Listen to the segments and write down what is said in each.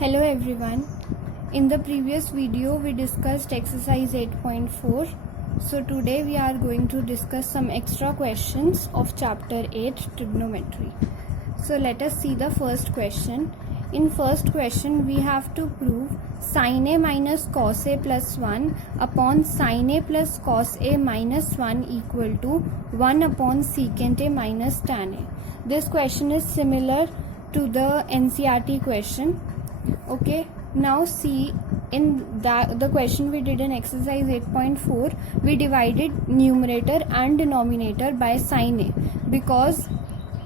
Hello everyone. In the previous video we discussed exercise 8.4. So today we are going to discuss some extra questions of chapter 8 trigonometry. So let us see the first question. In first question we have to prove sin a minus cos a plus 1 upon sin a plus cos a minus 1 equal to 1 upon secant a minus tan a. This question is similar to the NCERT question. Okay, now see, in the question we did in exercise 8.4, we divided numerator and denominator by sin a, because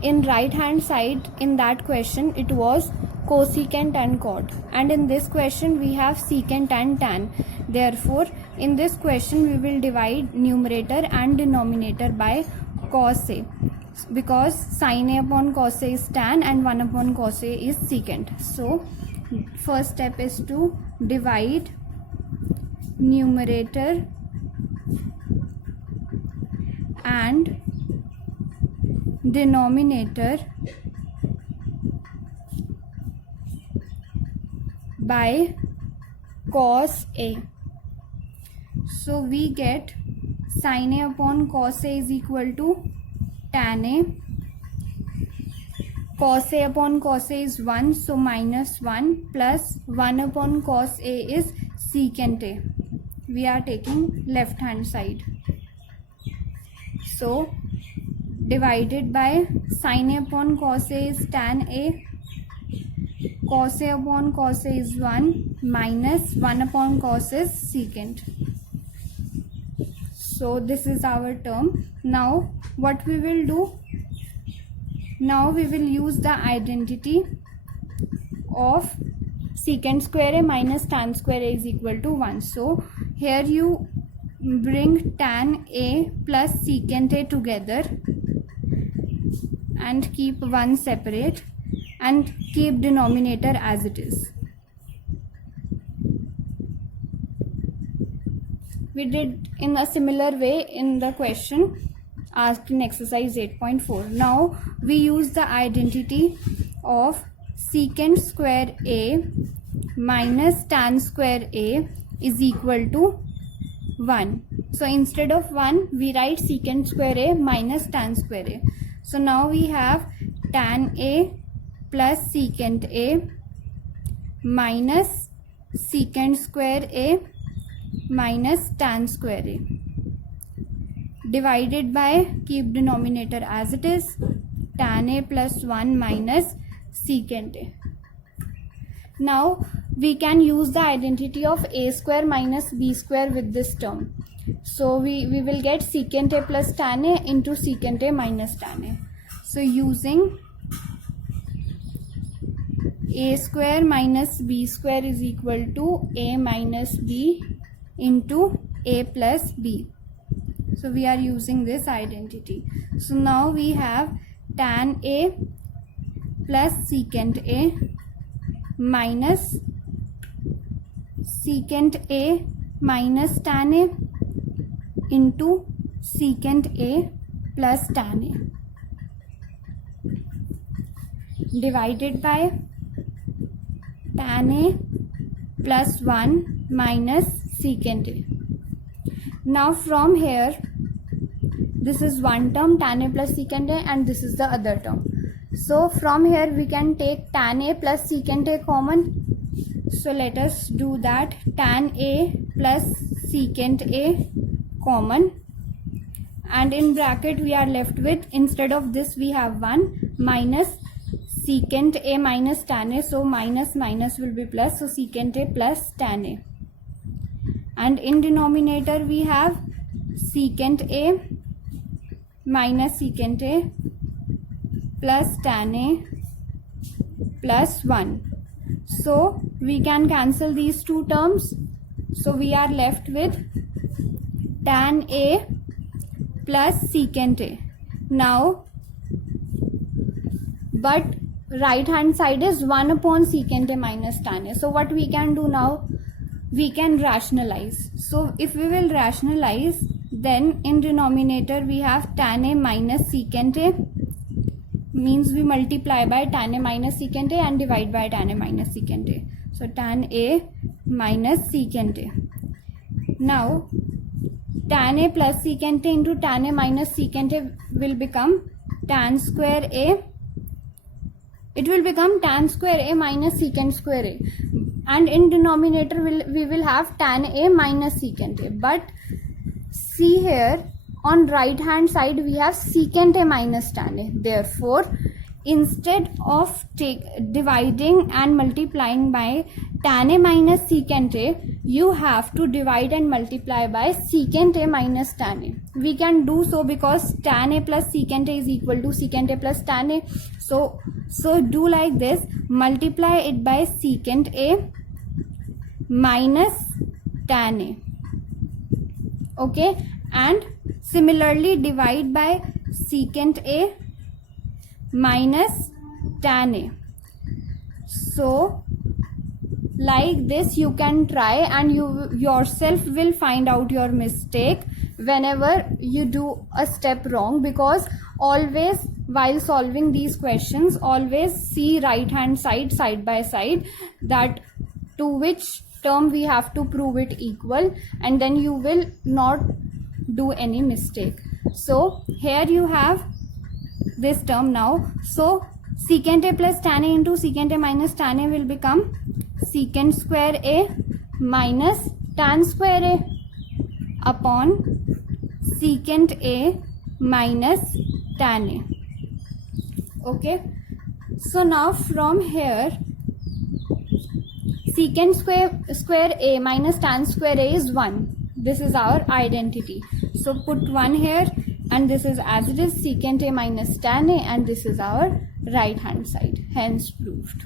in right hand side in that question it was cosecant and cot, and in this question we have secant and tan. Therefore in this question we will divide numerator and denominator by cos a, because sin a upon cos a is tan and 1 upon cos a is secant. So first step is to divide numerator and denominator by cos a. So we get sin a upon cos a is equal to tan a. Cos a upon cos a is 1, so minus 1, plus 1 upon cos a is secant a. We are taking left hand side. So divided by sin a upon cos a is tan a. Cos a upon cos a is 1, minus 1 upon cos is secant. So this is our term. Now what we will do? Now we will use the identity of secant square a minus tan square a is equal to 1. So here you bring tan a plus secant a together and keep 1 separate and keep denominator as it is. We did in a similar way in the question asked in exercise 8.4. Now we use the identity of secant square a minus tan square a is equal to 1. So instead of 1 we write secant square a minus tan square a. So now we have tan a plus secant a minus secant square a minus tan square a, divided by, keep denominator as it is, tan a plus 1 minus secant a. Now we can use the identity of a square minus b square with this term. So we will get secant a plus tan a into secant a minus tan a. So using a square minus b square is equal to a minus b into a plus b. So we are using this identity. So now we have tan a plus secant a minus secant a minus tan a into secant a plus tan a, divided by tan a plus 1 minus secant a. Now from here, this is one term tan a plus secant a and this is the other term. So from here we can take tan a plus secant a common. So let us do that. Tan a plus secant a common, and in bracket we are left with, instead of this we have 1 minus secant a minus tan a. So minus minus will be plus, so secant a plus tan a. And in denominator we have secant a minus secant a plus tan a plus 1. So we can cancel these two terms. So we are left with tan a plus secant a. Now, but right hand side is 1 upon secant a minus tan a. So what we can do now? We can rationalize. So if we will rationalize, then in denominator we have tan a minus secant a means we multiply by tan a minus secant a and divide by tan a minus secant a. So tan a minus secant a. Now tan a plus secant a into tan a minus secant a will become tan square a. It will become tan square a minus secant square a, and in denominator we will have tan a minus secant a. But see here, on right hand side we have secant a minus tan a. Therefore, instead of dividing and multiplying by tan a minus secant a, you have to divide and multiply by secant a minus tan a. We can do so because tan a plus secant a is equal to secant a plus tan a. So do like this, multiply it by secant a minus tan a. Okay, and similarly divide by secant a minus tan a. So like this you can try, and you yourself will find out your mistake whenever you do a step wrong, because always while solving these questions, always see right hand side by side, that to which term we have to prove it equal, and then you will not do any mistake. So here you have this term now. So secant a plus tan a into secant a minus tan a will become secant square a minus tan square a upon secant a minus tan a. Okay, so now from here secant square a minus tan square a is 1. This is our identity. So put 1 here, and this is as it is, secant a minus tan a, and this is our right hand side, hence proved.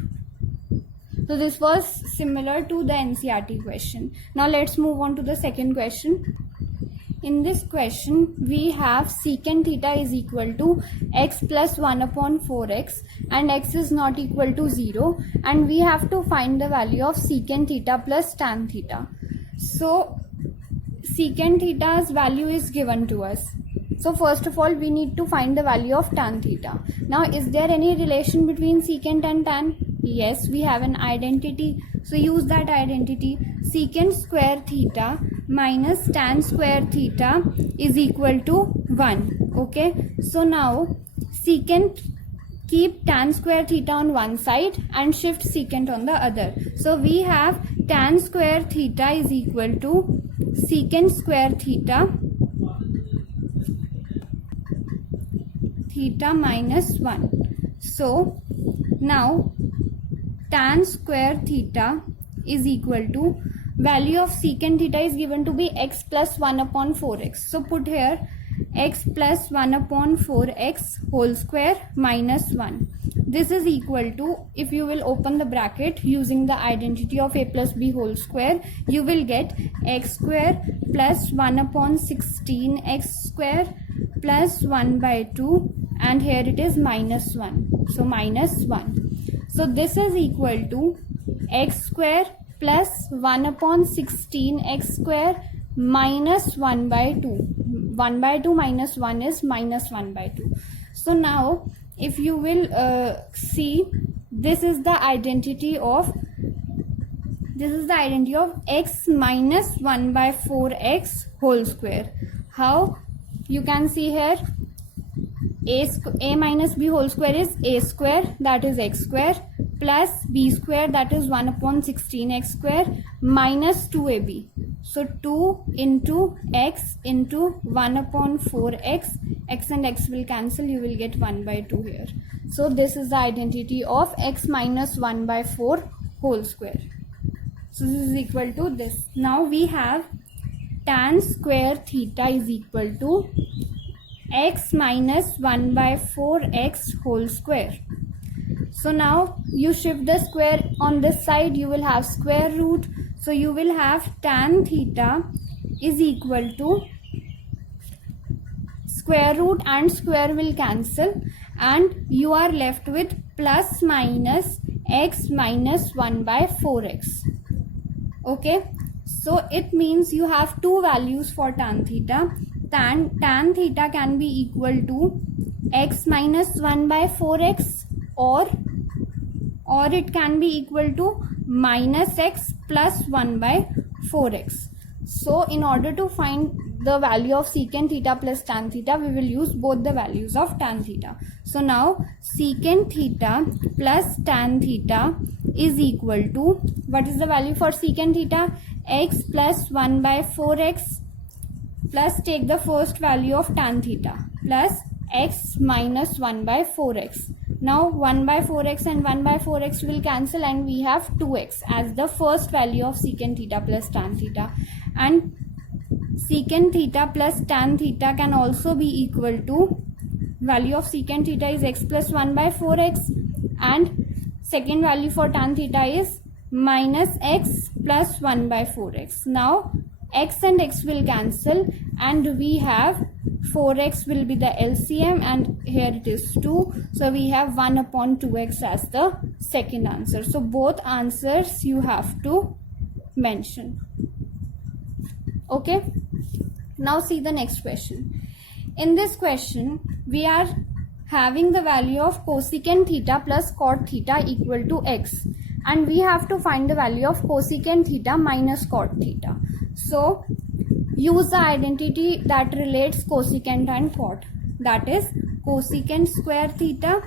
So this was similar to the NCERT question. Now let's move on to the second question. In this question, we have secant theta is equal to x plus 1 upon 4x, and x is not equal to 0, and we have to find the value of secant theta plus tan theta. So secant theta's value is given to us. So first of all, we need to find the value of tan theta. Now, is there any relation between secant and tan? Yes, we have an identity. So use that identity. Secant square theta minus tan square theta is equal to 1. Okay. So now secant, keep tan square theta on one side and shift secant on the other. So we have tan square theta is equal to secant square theta minus 1. So now tan square theta is equal to, value of secant theta is given to be x plus 1 upon 4x. So put here x plus 1 upon 4x whole square minus 1. This is equal to, if you will open the bracket using the identity of a plus b whole square, you will get x square plus 1 upon 16x square plus 1 by 2, and here it is minus 1. So minus 1. So this is equal to x square plus 1 upon 16x square minus 1 by 2. 1 by 2 minus 1 is minus 1 by 2. So now if you will see, this is the identity of x minus 1 by 4x whole square. How? You can see here, a minus b whole square is a square, that is x square, plus b square, that is 1 upon 16x square, minus 2ab. So 2 into x into 1 upon 4x, x and x will cancel, you will get 1 by 2 here. So this is the identity of x minus 1 by 4 whole square. So this is equal to this. Now we have tan square theta is equal to x minus 1 by 4x whole square. So now you shift the square on this side, you will have square root. So you will have tan theta is equal to square root and square will cancel, and you are left with plus minus x minus 1 by 4x. Okay, so it means you have two values for tan theta. Tan theta can be equal to x minus 1 by 4x, or it can be equal to minus x plus 1 by 4x. So in order to find the value of secant theta plus tan theta, we will use both the values of tan theta. So now secant theta plus tan theta is equal to, what is the value for secant theta? X plus 1 by 4x plus, take the first value of tan theta, plus x minus 1 by 4x. Now 1 by 4x and 1 by 4x will cancel, and we have 2x as the first value of secant theta plus tan theta. And secant theta plus tan theta can also be equal to, value of secant theta is x plus 1 by 4x, and second value for tan theta is minus x plus 1 by 4x. Now x and x will cancel, and we have 4x will be the LCM, and here it is 2. So we have 1 upon 2x as the second answer. So both answers you have to mention. Okay. Now see the next question. In this question, we are having the value of cosecant theta plus cot theta equal to x, and we have to find the value of cosecant theta minus cot theta. So use the identity that relates cosecant and cot, that is cosecant square theta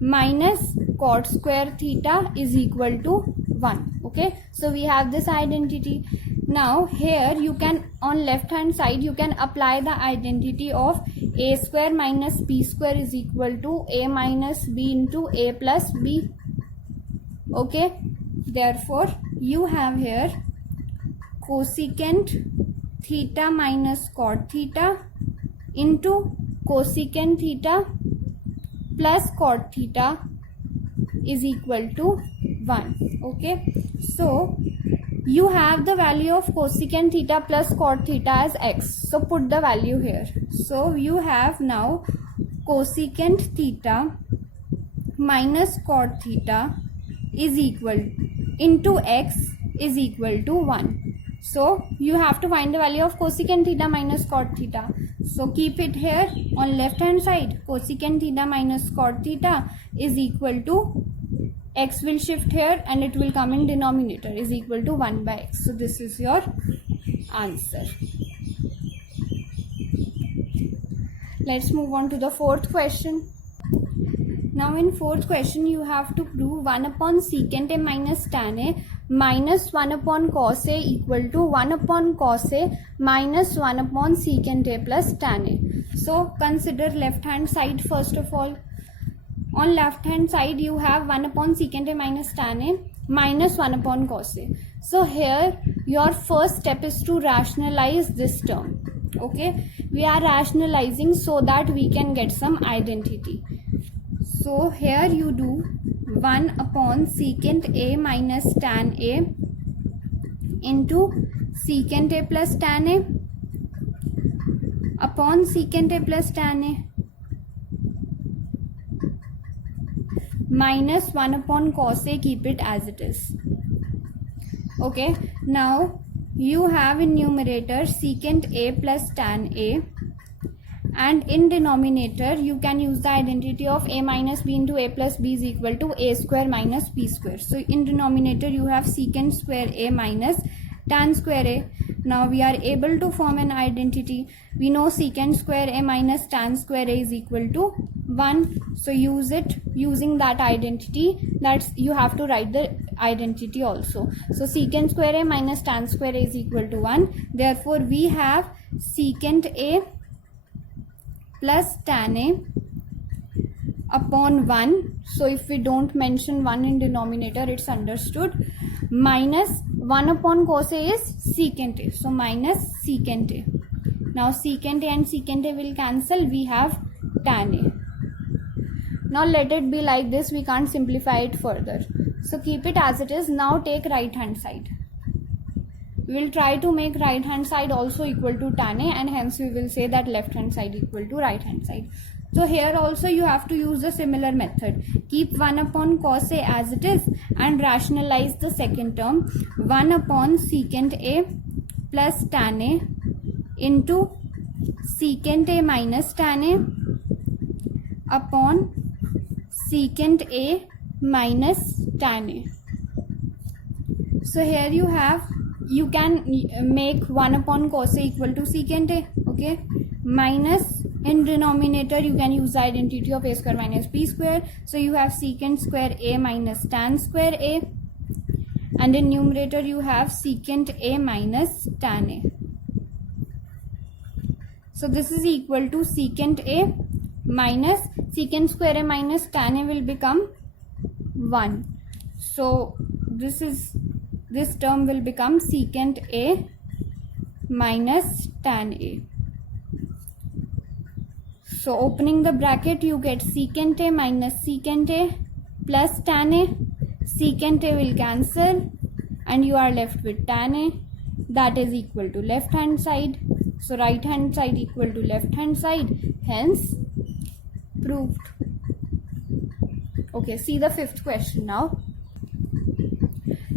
minus cot square theta is equal to 1. Okay, so we have this identity. Now here you can, on left hand side, you can apply the identity of a square minus b square is equal to a minus b into a plus b. Okay, therefore you have here cosecant theta minus cot theta into cosecant theta plus cot theta is equal to 1. Okay, so you have the value of cosecant theta plus cot theta as x, so put the value here. So you have now cosecant theta minus cot theta is equal into x is equal to 1. So you have to find the value of cosecant theta minus cot theta. So keep it here on left hand side. Cosecant theta minus cot theta is equal to, x will shift here and it will come in denominator, is equal to 1 by x. So this is your answer. Let's move on to the fourth question. Now in fourth question you have to prove 1 upon secant a minus tan a minus 1 upon cos a equal to 1 upon cos a minus 1 upon secant a plus tan a. So consider left hand side first of all. On left hand side you have 1 upon secant a minus tan a minus 1 upon cos a. So here your first step is to rationalize this term. Okay, we are rationalizing so that we can get some identity. So here you do 1 upon secant a minus tan a into secant a plus tan a upon secant a plus tan a minus 1 upon cos a, keep it as it is. Okay, now you have in numerator secant a plus tan a, and in denominator you can use the identity of a minus b into a plus b is equal to a square minus b square. So in denominator you have secant square a minus tan square a. Now we are able to form an identity. We know secant square a minus tan square a is equal to 1. So use it. Using that identity, that's, you have to write the identity also. So secant square a minus tan square a is equal to 1. Therefore we have secant a plus tan a upon 1. So if we don't mention 1 in denominator, it's understood. Minus 1 upon cos a is secant a. So minus secant a. Now secant a and secant a will cancel. We have tan a. Now let it be like this. We can't simplify it further. So keep it as it is. Now take right hand side. We will try to make right hand side also equal to tan a, and hence we will say that left hand side equal to right hand side. So here also you have to use a similar method. Keep 1 upon cos a as it is and rationalize the second term. 1 upon secant a plus tan a into secant a minus tan a upon secant A minus tan A. So here you can make 1 upon cos A equal to secant A, okay, minus in denominator you can use the identity of A square minus B square, so you have secant square A minus tan square A, and in numerator you have secant A minus tan A. So this is equal to secant A minus secant square A minus tan A will become 1. So this term will become secant A minus tan A. So opening the bracket you get secant A minus secant A plus tan A. Secant A will cancel and you are left with tan A, that is equal to left hand side. So right hand side equal to left hand side, hence proved. Okay, see the fifth question now.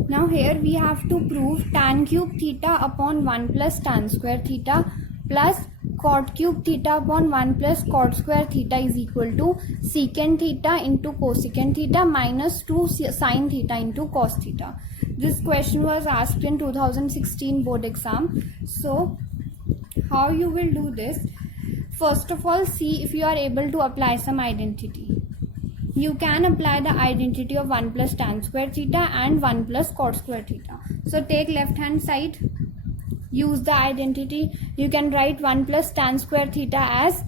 Now here we have to prove tan cube theta upon 1 plus tan square theta plus cot cube theta upon 1 plus cot square theta is equal to secant theta into cosecant theta minus 2 sin theta into cos theta. This question was asked in 2016 board exam. So how you will do this? First of all, see if you are able to apply some identity. You can apply the identity of 1 plus tan square theta and 1 plus cot square theta. So take left hand side, use the identity. You can write 1 plus tan square theta as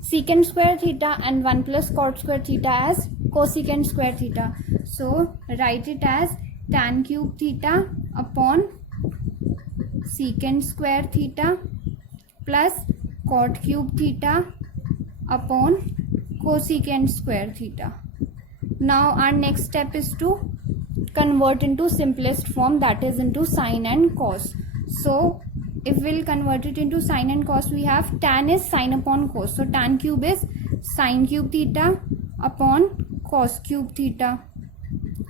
secant square theta and 1 plus cot square theta as cosecant square theta. So write it as tan cube theta upon secant square theta plus cot cube theta upon cosecant square theta. Now our next step is to convert into simplest form, that is into sine and cos. So if we'll convert it into sine and cos, we have tan is sine upon cos. So tan cube is sine cube theta upon cos cube theta.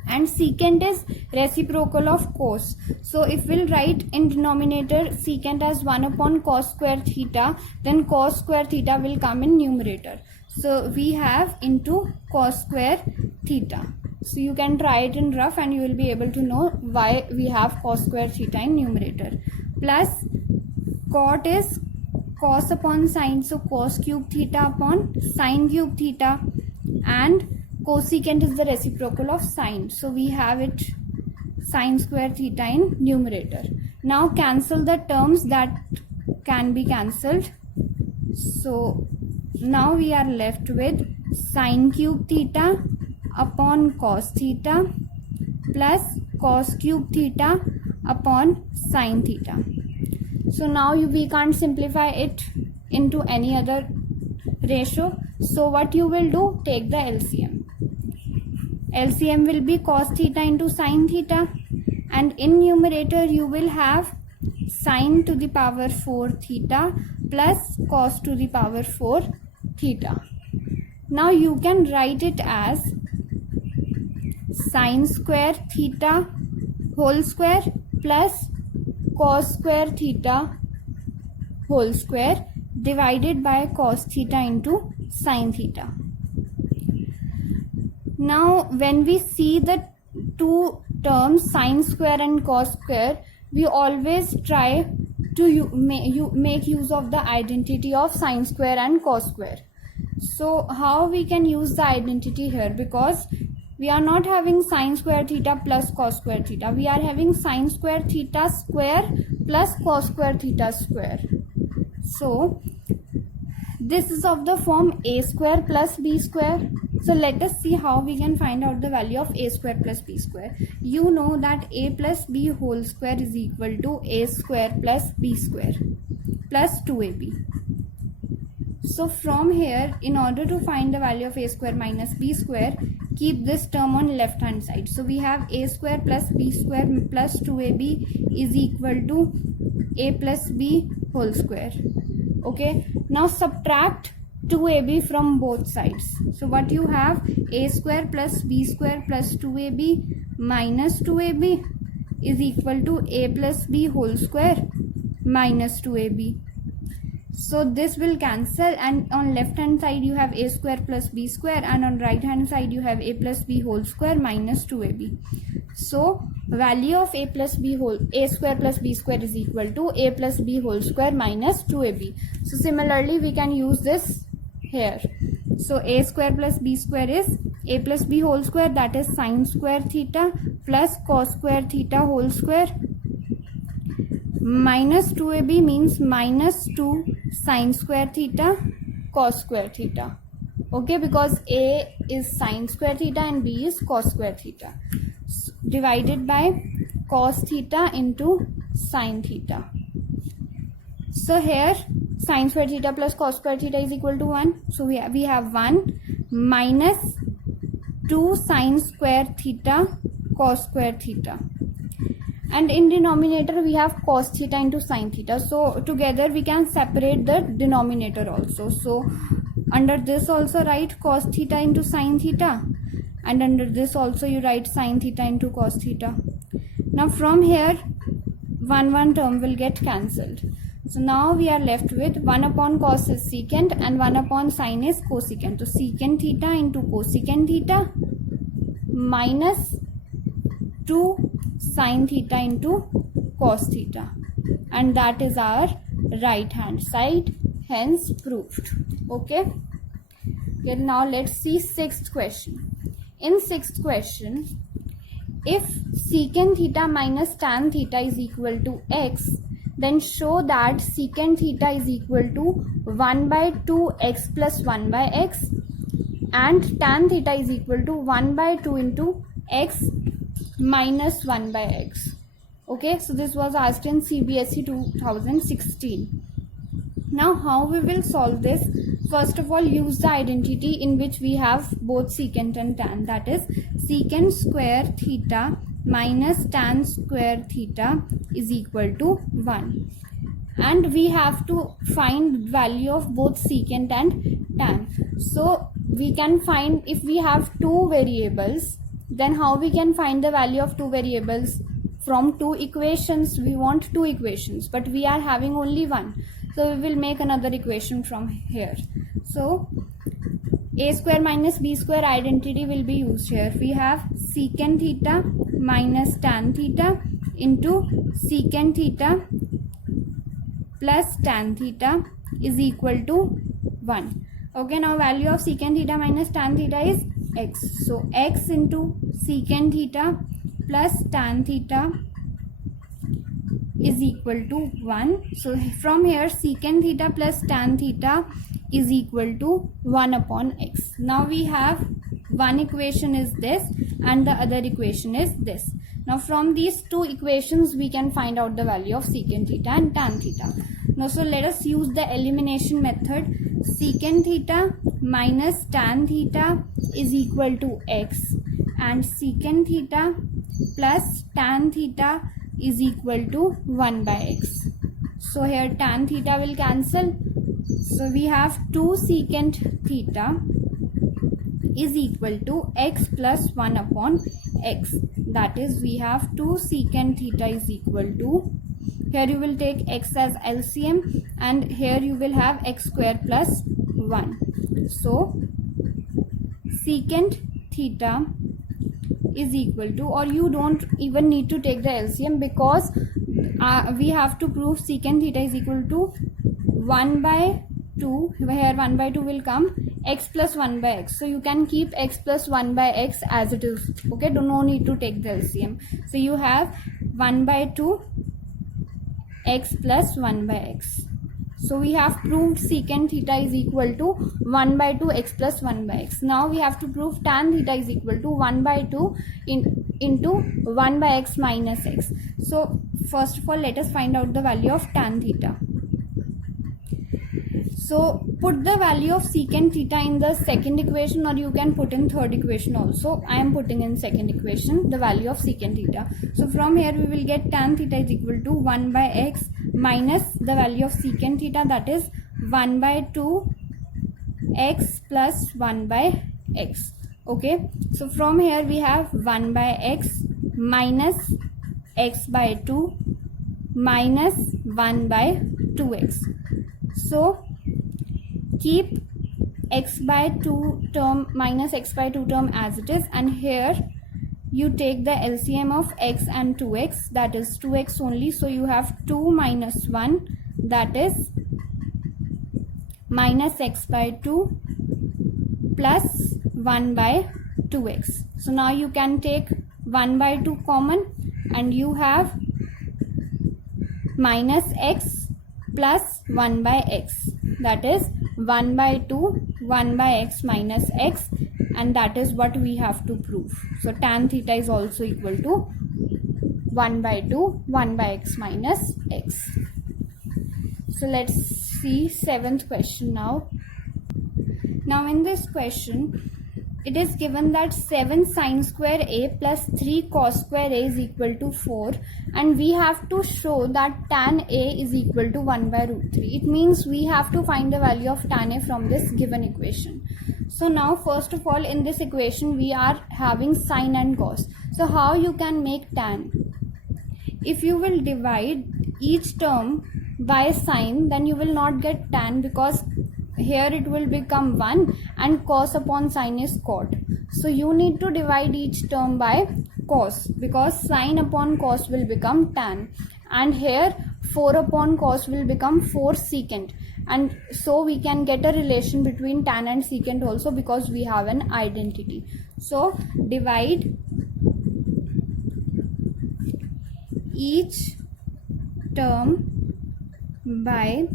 And secant is reciprocal of cos. So if we'll write in denominator secant as 1 upon cos square theta, then cos square theta will come in numerator. So we have into cos square theta. So you can try it in rough and you will be able to know why we have cos square theta in numerator. Plus cot is cos upon sine, so cos cube theta upon sine cube theta, and cosecant is the reciprocal of sine. So we have it sine square theta in numerator. Now cancel the terms that can be cancelled. So now we are left with sine cube theta upon cos theta plus cos cube theta upon sine theta. So now we can't simplify it into any other ratio. So what you will do, take the LCM. LCM will be cos theta into sine theta, and in numerator you will have sine to the power 4 theta plus cos to the power 4 theta. Now you can write it as sine square theta whole square plus cos square theta whole square divided by cos theta into sine theta. Now when we see the two terms sine square and cos square, we always try to make use of the identity of sine square and cos square. So how we can use the identity here? Because we are not having sine square theta plus cos square theta. We are having sine square theta square plus cos square theta square. So this is of the form a square plus b square. So let us see how we can find out the value of a square plus b square. You know that a plus b whole square is equal to a square plus b square plus 2ab. So from here, in order to find the value of a square minus b square, keep this term on left hand side. So we have a square plus b square plus 2ab is equal to a plus b whole square. Okay, now subtract 2ab from both sides. So what you have, a square plus b square plus 2ab minus 2ab is equal to a plus b whole square minus 2ab. So this will cancel, and on left hand side you have a square plus b square, and on right hand side you have a plus b whole square minus 2ab. So value of a square plus b square is equal to a plus b whole square minus 2ab. So similarly we can use this here. So a square plus b square is a plus b whole square, that is sine square theta plus cos square theta whole square, minus 2ab means minus 2 sine square theta cos square theta. Okay, because a is sine square theta and b is cos square theta, divided by cos theta into sine theta. So here sine square theta plus cos square theta is equal to 1. So we have 1 minus 2 sine square theta cos square theta, and in denominator we have cos theta into sine theta. So together we can separate the denominator also. So under this also write cos theta into sine theta, and under this also you write sine theta into cos theta. Now from here one term will get cancelled. So now we are left with 1 upon cos is secant and 1 upon sine is cosecant. So secant theta into cosecant theta minus 2 sine theta into cos theta, and that is our right hand side, hence proved. Okay, now let's see sixth question. In sixth question, if secant theta minus tan theta is equal to x, then show that secant theta is equal to 1 by 2 x plus 1 by x, and tan theta is equal to 1 by 2 into x minus 1 by x. Okay, so this was asked in CBSE 2016. Now how we will solve this? First of all, use the identity in which we have both secant and tan, that is secant square theta minus tan square theta is equal to 1, and we have to find value of both secant and tan. So we can find, if we have two variables, then how we can find the value of two variables? From two equations. We want two equations, but we are having only one, so we will make another equation from here. So a square minus b square identity will be used here. We have secant theta minus tan theta into secant theta plus tan theta is equal to 1. Okay, now value of secant theta minus tan theta is x. So x into secant theta plus tan theta is equal to 1. So from here secant theta plus tan theta is equal to 1 upon x. Now we have one equation is this and the other equation is this. Now from these two equations we can find out the value of secant theta and tan theta. Now so let us use the elimination method. Secant theta minus tan theta is equal to x, and secant theta plus tan theta is equal to 1 by x. So here tan theta will cancel. So we have 2 secant theta is equal to x plus 1 upon x. That is, we have 2 secant theta is equal to, here you will take x as LCM, and here you will have x square plus 1. So secant theta is equal to, or you don't even need to take the LCM, because we have to prove secant theta is equal to 1 by 2, here 1 by 2 will come, x plus 1 by x. So you can keep x plus 1 by x as it is. Okay, no need to take the LCM. So you have 1 by 2 x plus 1 by x. So we have proved secant theta is equal to 1 by 2 x plus 1 by x. Now we have to prove tan theta is equal to 1 by 2 into 1 by x minus x. So first of all, let us find out the value of tan theta. So put the value of secant theta in the second equation, or you can put in third equation also. I am putting in second equation the value of secant theta. So from here we will get tan theta is equal to 1 by x minus the value of secant theta, that is 1 by 2 x plus 1 by x. Okay, so from here we have 1 by x minus x by 2 minus 1 by 2x. So keep x by 2 term minus x by 2 term as it is, and here you take the LCM of x and 2x, that is 2x only. So you have 2 minus 1, that is minus x by 2 plus 1 by 2x. So now you can take 1 by 2 common, and you have minus x plus 1 by x, that is 1 by 2, 1 by x minus x, and that is what we have to prove. So tan theta is also equal to 1 by 2, 1 by x minus x. So let's see 7th question now. Now in this question, it is given that 7 sine square a plus 3 cos square a is equal to 4, and we have to show that tan a is equal to 1 by root 3. It means we have to find the value of tan a from this given equation. So now first of all, in this equation we are having sine and cos. So how you can make tan? If you will divide each term by sine, then you will not get tan, because here it will become 1 and cos upon sine is cot. So you need to divide each term by cos, because sine upon cos will become tan, and here 4 upon cos will become 4 secant, and so we can get a relation between tan and secant also, because we have an identity. So divide each term by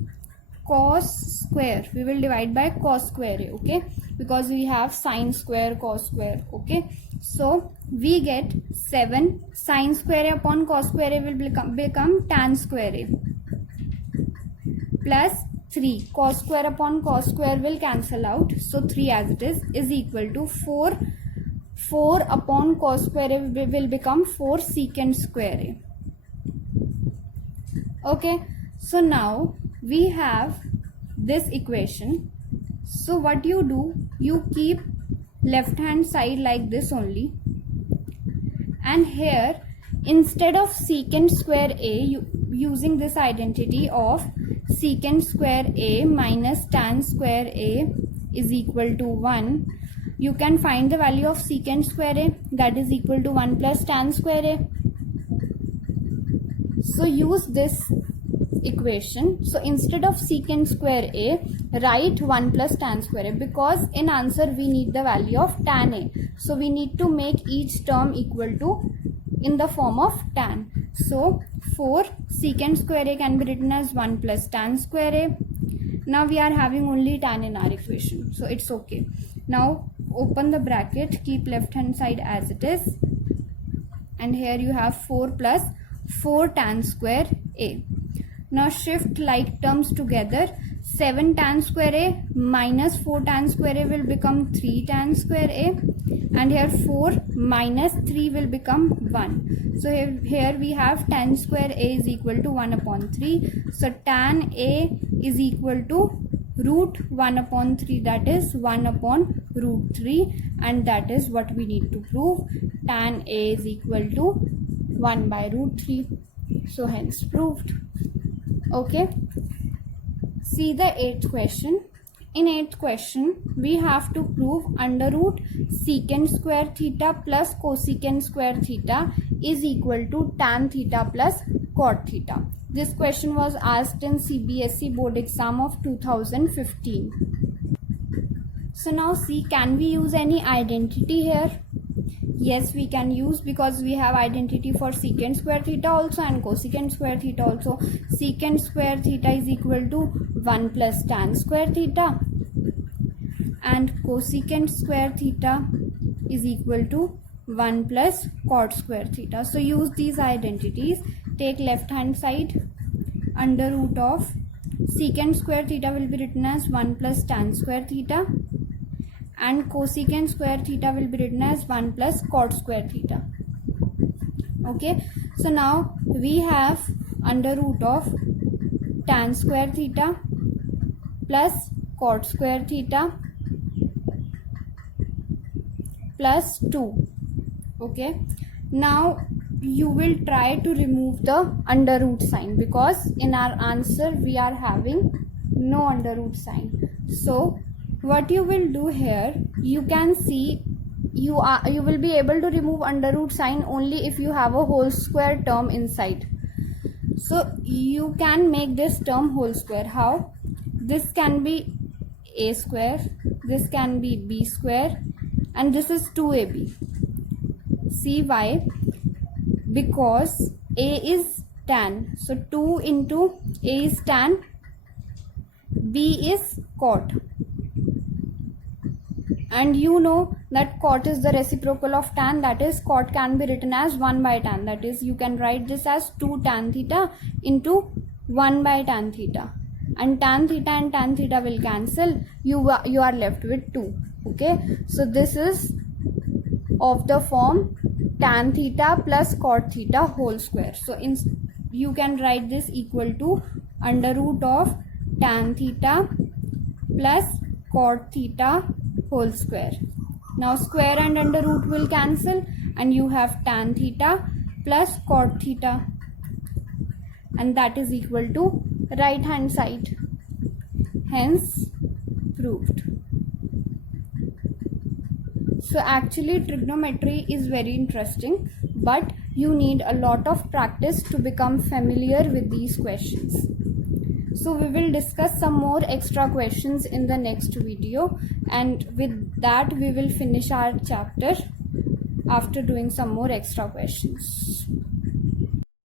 cos square. We will divide by cos square a, okay, because we have sine square cos square, okay. So we get 7 sine square a upon cos square a will become tan square a, plus 3 cos square upon cos square will cancel out, so 3 as it is equal to 4 upon cos square a will become 4 secant square a. Okay, so now we have this equation. So what you do, you keep left hand side like this only, and here instead of secant square a, using this identity of secant square a minus tan square a is equal to 1, you can find the value of secant square a, that is equal to 1 plus tan square a. So use this equation. So instead of secant square a, write 1 plus tan square a, because in answer we need the value of tan a. So we need to make each term equal to in the form of tan. So 4 secant square a can be written as 1 plus tan square a. Now we are having only tan in our equation, so it's okay. Now open the bracket, keep left hand side as it is, and here you have 4 plus 4 tan square a. Now shift like terms together. 7 tan square a minus 4 tan square a will become 3 tan square a, and here 4 minus 3 will become 1. So here we have tan square a is equal to 1 upon 3. So tan a is equal to root 1 upon 3, that is 1 upon root 3, and that is what we need to prove. Tan a is equal to 1 by root 3. So hence proved. Okay, see the 8th question. In 8th question, we have to prove under root secant square theta plus cosecant square theta is equal to tan theta plus cot theta. This question was asked in CBSE board exam of 2015. So now see, can we use any identity here? Yes, we can use, because we have identity for secant square theta also and cosecant square theta also. Secant square theta is equal to 1 plus tan square theta, and cosecant square theta is equal to 1 plus cot square theta. So use these identities. Take left hand side, under root of secant square theta will be written as 1 plus tan square theta, and cosecant square theta will be written as 1 plus cot square theta. Okay, so now we have under root of tan square theta plus cot square theta plus 2. Okay, now you will try to remove the under root sign, because in our answer we are having no under root sign. So what you will do here, you can see you will be able to remove under root sign only if you have a whole square term inside. So you can make this term whole square. How? This can be a square, this can be b square, and this is 2ab. See why? Because a is tan, so 2 into a is tan, b is cot, and you know that cot is the reciprocal of tan, that is cot can be written as 1 by tan, that is you can write this as 2 tan theta into 1 by tan theta, and tan theta will cancel, you are left with 2. Okay, so this is of the form tan theta plus cot theta whole square. So you can write this equal to under root of tan theta plus cot theta whole square. Now square and under root will cancel, and you have tan theta plus cot theta, and that is equal to right hand side. Hence proved. So actually trigonometry is very interesting, but you need a lot of practice to become familiar with these questions. So we will discuss some more extra questions in the next video, and with that we will finish our chapter after doing some more extra questions.